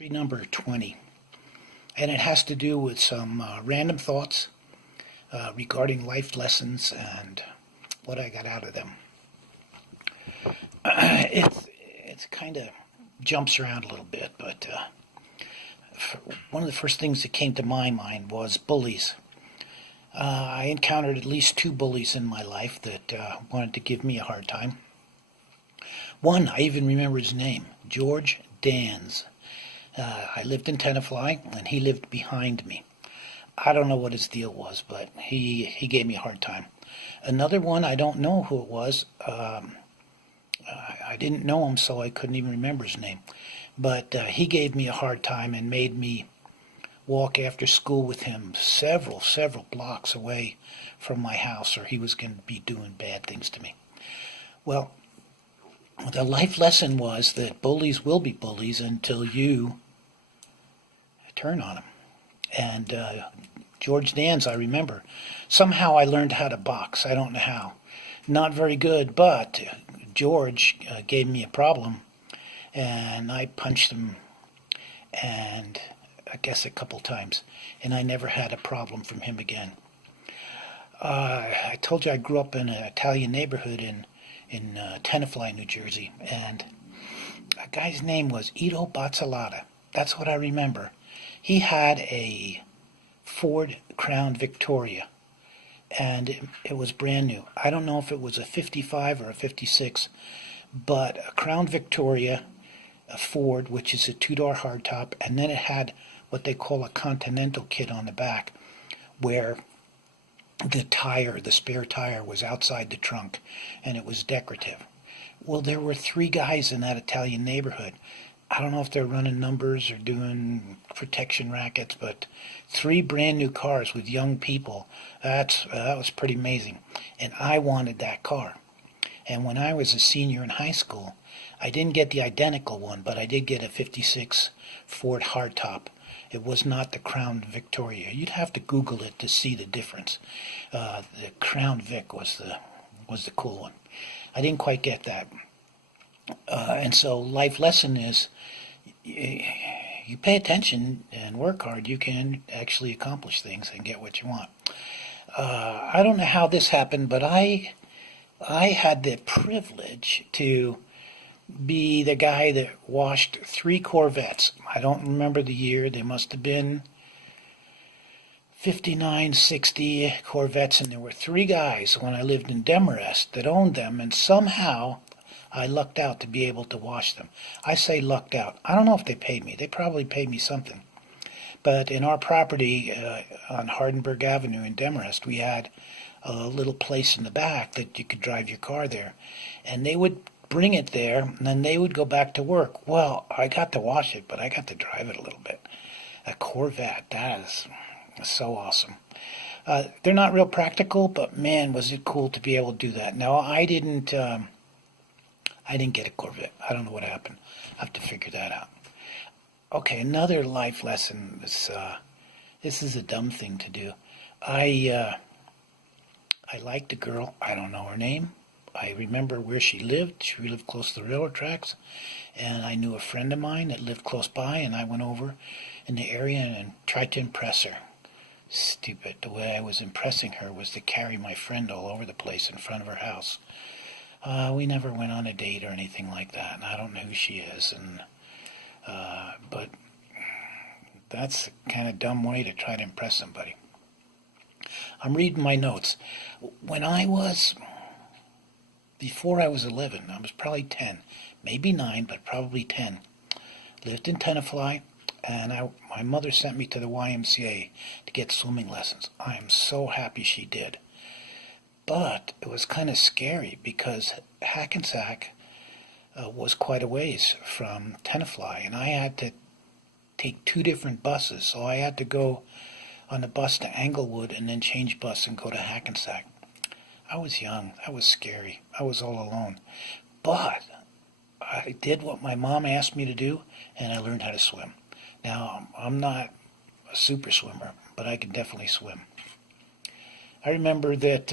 Number 20, and it has to do with some random thoughts regarding life lessons and what I got out of them. It's kind of jumps around a little bit, but one of the first things that came to my mind was bullies. I encountered at least two bullies in my life that wanted to give me a hard time. One, I even remember his name, George Dans. I lived in Tenafly, and he lived behind me. I don't know what his deal was, but he gave me a hard time. Another one, I don't know who it was. I didn't know him, so I couldn't even remember his name. But he gave me a hard time and made me walk after school with him several blocks away from my house, or he was going to be doing bad things to me. Well, the life lesson was that bullies will be bullies until you turn on them. And George Dans, I remember. Somehow I learned how to box. I don't know how. Not very good, but George gave me a problem, and I punched him, and I guess a couple times, and I never had a problem from him again. I told you I grew up in an Italian neighborhood in Tenafly, New Jersey, and a guy's name was Ito Bazzalata. That's what I remember. He had a Ford Crown Victoria, and it was brand new. I don't know if it was a 55 or a 56, but a Crown Victoria, a Ford, which is a two-door hardtop, and then it had what they call a Continental kit on the back, where the spare tire was outside the trunk, and it was decorative. Well, there were three guys in that Italian neighborhood. I don't know if they're running numbers or doing protection rackets, but three brand new cars with young people. That was pretty amazing. And I wanted that car. And when I was a senior in high school, I didn't get the identical one, but I did get a 56 Ford hardtop. It was not the Crown Victoria. You'd have to Google it to see the difference. The Crown Vic was the cool one. I didn't quite get that. And so life lesson is you pay attention and work hard, you can actually accomplish things and get what you want. I don't know how this happened, but I had the privilege to be the guy that washed three Corvettes. I don't remember the year. They must have been 59, 60 Corvettes, and there were three guys when I lived in Demarest that owned them, and somehow I lucked out to be able to wash them. I say lucked out. I don't know if they paid me. They probably paid me something. But in our property on Hardenberg Avenue in Demarest, we had a little place in the back that you could drive your car there. And they would bring it there, and then they would go back to work. Well, I got to wash it, but I got to drive it a little bit. A Corvette, that is so awesome. They're not real practical, but man, was it cool to be able to do that. Now, I didn't get a Corvette. I don't know what happened. I have to figure that out. Okay, another life lesson. This is a dumb thing to do. I liked a girl. I don't know her name. I remember where she lived. She lived close to the railroad tracks. And I knew a friend of mine that lived close by, and I went over in the area and tried to impress her. Stupid. The way I was impressing her was to carry my friend all over the place in front of her house. We never went on a date or anything like that, and I don't know who she is. But that's a kind of dumb way to try to impress somebody. I'm reading my notes. Before I was 11, I was probably 10, maybe 9, but probably 10. Lived in Tenafly, and my mother sent me to the YMCA to get swimming lessons. I am so happy she did. But it was kind of scary because Hackensack was quite a ways from Tenafly, and I had to take two different buses. So I had to go on a bus to Englewood and then change bus and go to Hackensack. I was young. That was scary. I was all alone. But I did what my mom asked me to do, and I learned how to swim. Now, I'm not a super swimmer, but I can definitely swim. I remember that,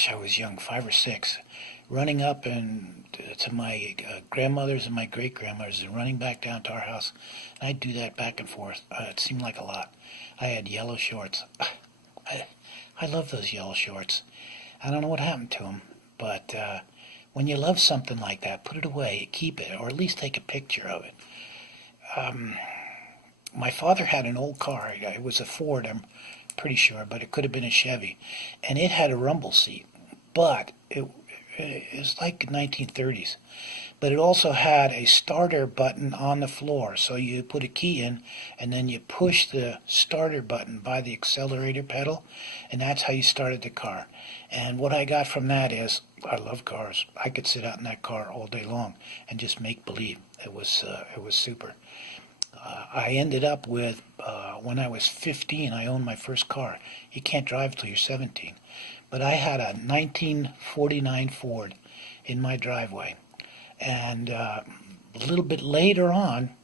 I was young, 5 or 6, running up and to my grandmother's and my great-grandmother's and running back down to our house. And I'd do that back and forth. It seemed like a lot. I had yellow shorts. I love those yellow shorts. I don't know what happened to them, but when you love something like that, put it away, keep it, or at least take a picture of it. My father had an old car. It was a Ford, I'm pretty sure, but it could have been a Chevy. And it had a rumble seat, but it was like 1930s. But it also had a starter button on the floor. So you put a key in, and then you push the starter button by the accelerator pedal, and that's how you started the car. And what I got from that is, I love cars. I could sit out in that car all day long and just make believe. It was super. I ended up with, when I was 15, I owned my first car. You can't drive till you're 17. But I had a 1949 Ford in my driveway. And a little bit later on,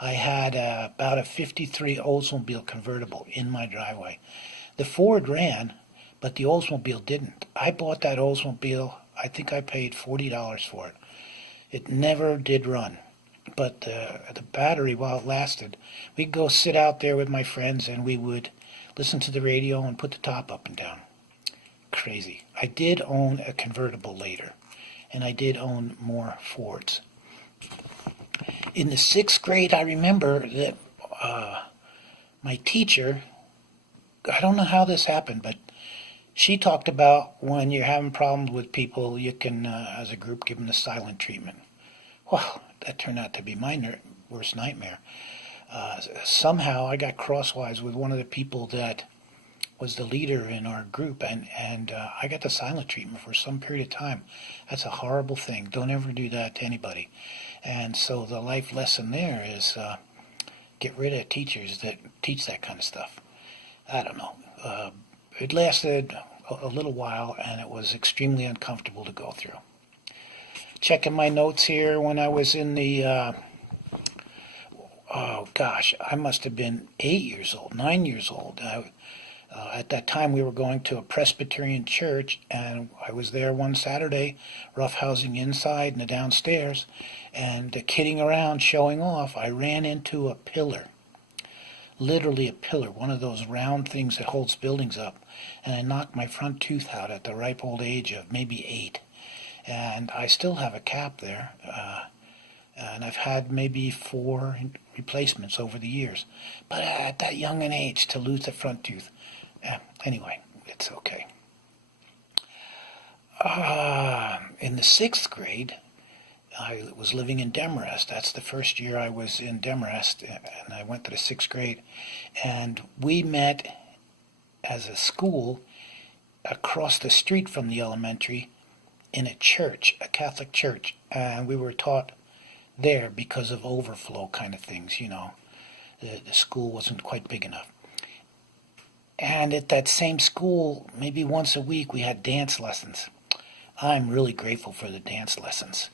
I had about a 53 Oldsmobile convertible in my driveway. The Ford ran, but the Oldsmobile didn't. I bought that Oldsmobile, I think I paid $40 for it. It never did run. But the battery, while it lasted, we'd go sit out there with my friends and we would listen to the radio and put the top up and down. Crazy. I did own a convertible later, and I did own more Fords. In the 6th grade, I remember that my teacher, I don't know how this happened, but she talked about when you're having problems with people, you can, as a group, give them the silent treatment. Well, that turned out to be my worst nightmare. Somehow I got crosswise with one of the people that was the leader in our group, and I got the silent treatment for some period of time. That's a horrible thing. Don't ever do that to anybody. And so the life lesson there is get rid of teachers that teach that kind of stuff. I don't know. It lasted a little while, and it was extremely uncomfortable to go through. Checking my notes here, when I was in the, I must have been 8 years old, 9 years old. At that time, we were going to a Presbyterian church, and I was there one Saturday, roughhousing inside and the downstairs, and kidding around, showing off. I ran into a pillar, literally a pillar, one of those round things that holds buildings up, and I knocked my front tooth out at the ripe old age of maybe 8. And I still have a cap there, and I've had maybe 4 replacements over the years. But at that young an age, to lose the front tooth, anyway, it's okay. In the 6th grade, I was living in Demarest. That's the first year I was in Demarest, and I went to the 6th grade. And we met as a school across the street from the elementary in a church, a Catholic church, and we were taught there because of overflow kind of things, you know. The school wasn't quite big enough. And at that same school, maybe once a week, we had dance lessons. I'm really grateful for the dance lessons.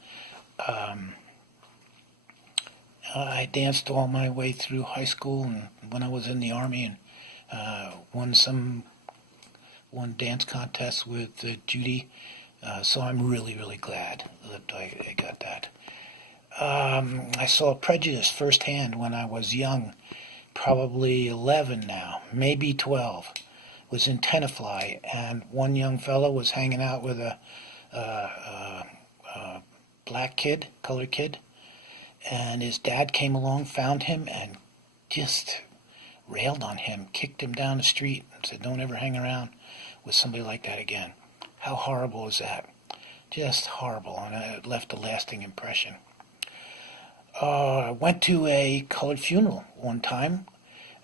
I danced all my way through high school, and when I was in the Army, and won dance contests with Judy. So I'm really, really glad that I got that. I saw prejudice firsthand when I was young, probably 11 now, maybe 12. Was in Tenafly, and one young fellow was hanging out with a black kid, colored kid, and his dad came along, found him, and just railed on him, kicked him down the street, and said, "Don't ever hang around with somebody like that again." How horrible is that? Just horrible, and it left a lasting impression. I went to a colored funeral one time.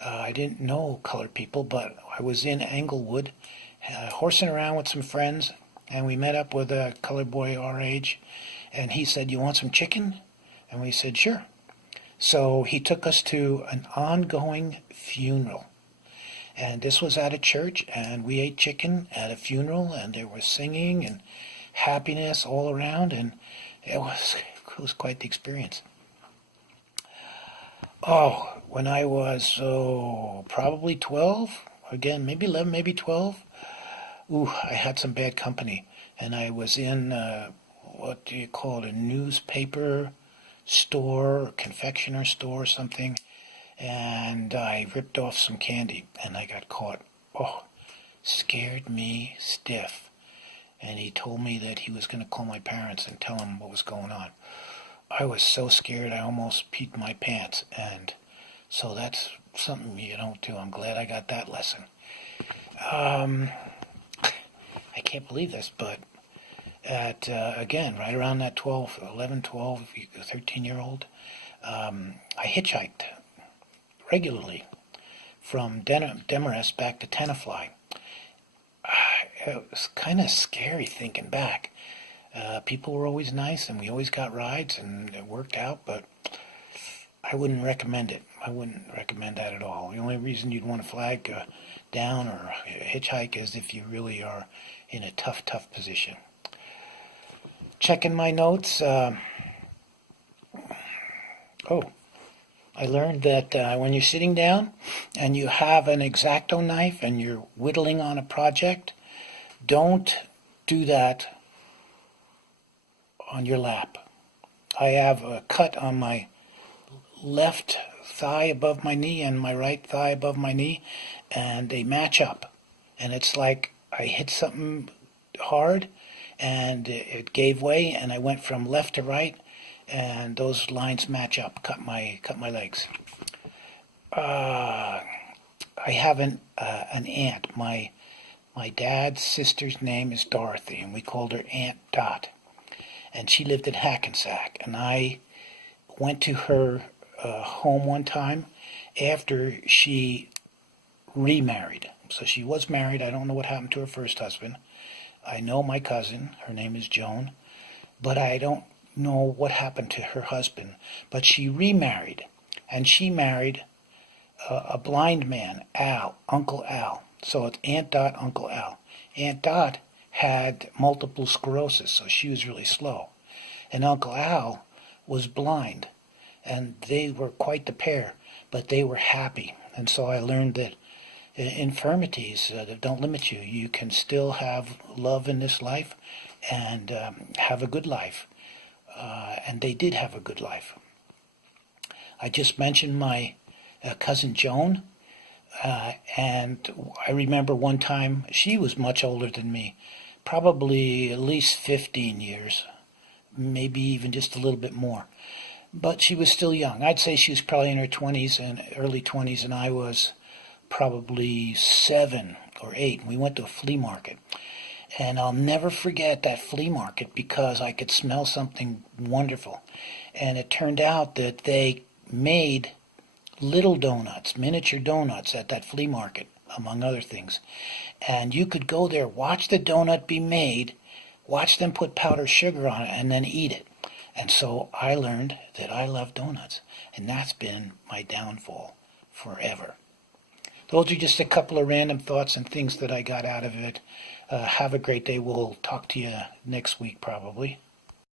I didn't know colored people, but I was in Englewood, horsing around with some friends, and we met up with a colored boy our age, and he said, "You want some chicken?" And we said, "Sure." So he took us to an ongoing funeral. And this was at a church, and we ate chicken at a funeral, and there was singing and happiness all around, and it was quite the experience. Oh, when I was probably 12, again, maybe 11, maybe 12, I had some bad company. and I was in, what do you call it, a newspaper store, or confectioner store or something, and I ripped off some candy, and I got caught. Oh, scared me stiff. And he told me that he was going to call my parents and tell them what was going on. I was so scared I almost peed my pants, and so that's something you don't do. I'm glad I got that lesson. I can't believe this, but at, again, right around that 12, 11, 12, 13-year-old, I hitchhiked regularly from Demarest back to Tenafly. It was kind of scary thinking back. People were always nice, and we always got rides, and it worked out, but I wouldn't recommend it. I wouldn't recommend that at all. The only reason you'd want to flag down or hitchhike is if you really are in a tough position. Checking my notes. I learned that when you're sitting down and you have an X-Acto knife and you're whittling on a project, don't do that on your lap. I have a cut on my left thigh above my knee and my right thigh above my knee, and they match up. And it's like I hit something hard and it gave way, and I went from left to right, and those lines match up. Cut my legs. I have an aunt. My dad's sister's name is Dorothy, and we called her Aunt Dot. And she lived in Hackensack, and I went to her home one time after she remarried. So she was married. I don't know what happened to her first husband. I know my cousin. Her name is Joan. But I don't know what happened to her husband. But she remarried, and she married a blind man, Al, Uncle Al. So it's Aunt Dot, Uncle Al. Aunt Dot had multiple sclerosis, so she was really slow. And Uncle Al was blind, and they were quite the pair, but they were happy. And so I learned that infirmities that don't limit you. You can still have love in this life and have a good life. And they did have a good life. I just mentioned my cousin Joan, and I remember one time, she was much older than me, probably at least 15 years, maybe even just a little bit more. But she was still young. I'd say she was probably in her 20s and early 20s, and I was probably 7 or 8. We went to a flea market. And I'll never forget that flea market because I could smell something wonderful. And it turned out that they made little donuts, miniature donuts at that flea market, among other things. And you could go there, watch the donut be made, watch them put powdered sugar on it, and then eat it. And so I learned that I love donuts. And that's been my downfall forever. Those are just a couple of random thoughts and things that I got out of it. Have a great day. We'll talk to you next week probably.